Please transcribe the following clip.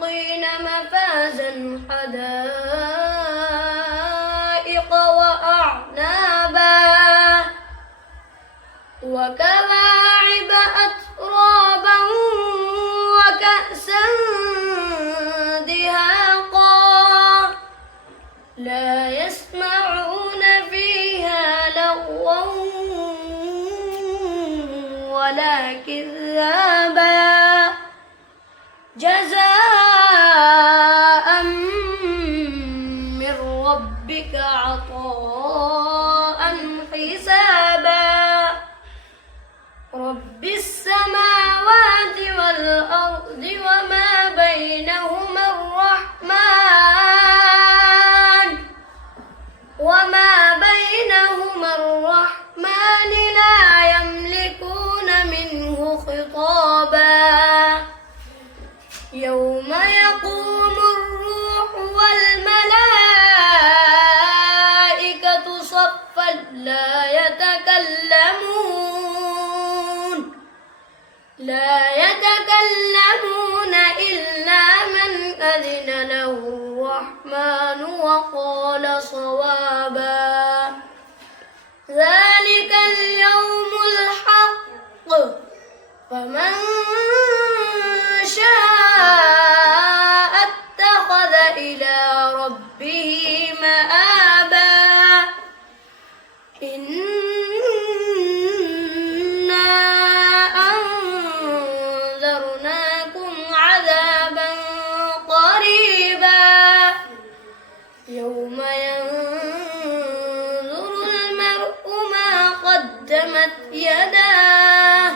للمتقين مفازا حدائق وأعنابا وكواعب أترابا وكأسا دهاقا لا يسمعون فيها لغوا ولا كذابا جزاء من ربك عطاء حسابا رب السماوات والأرض وما بينهما الرحمن لا يملكون منه خطابا يوم يقوم الروح والملائكة صفا لا يتكلمون إلا من أذن له الرحمن وقال صوابا ذلك اليوم الحق فمن شاء اتخذ إلى ربه مآبا إنا أنذرناكم عذابا قريبا يوم ينظر المرء ما قدمت يداه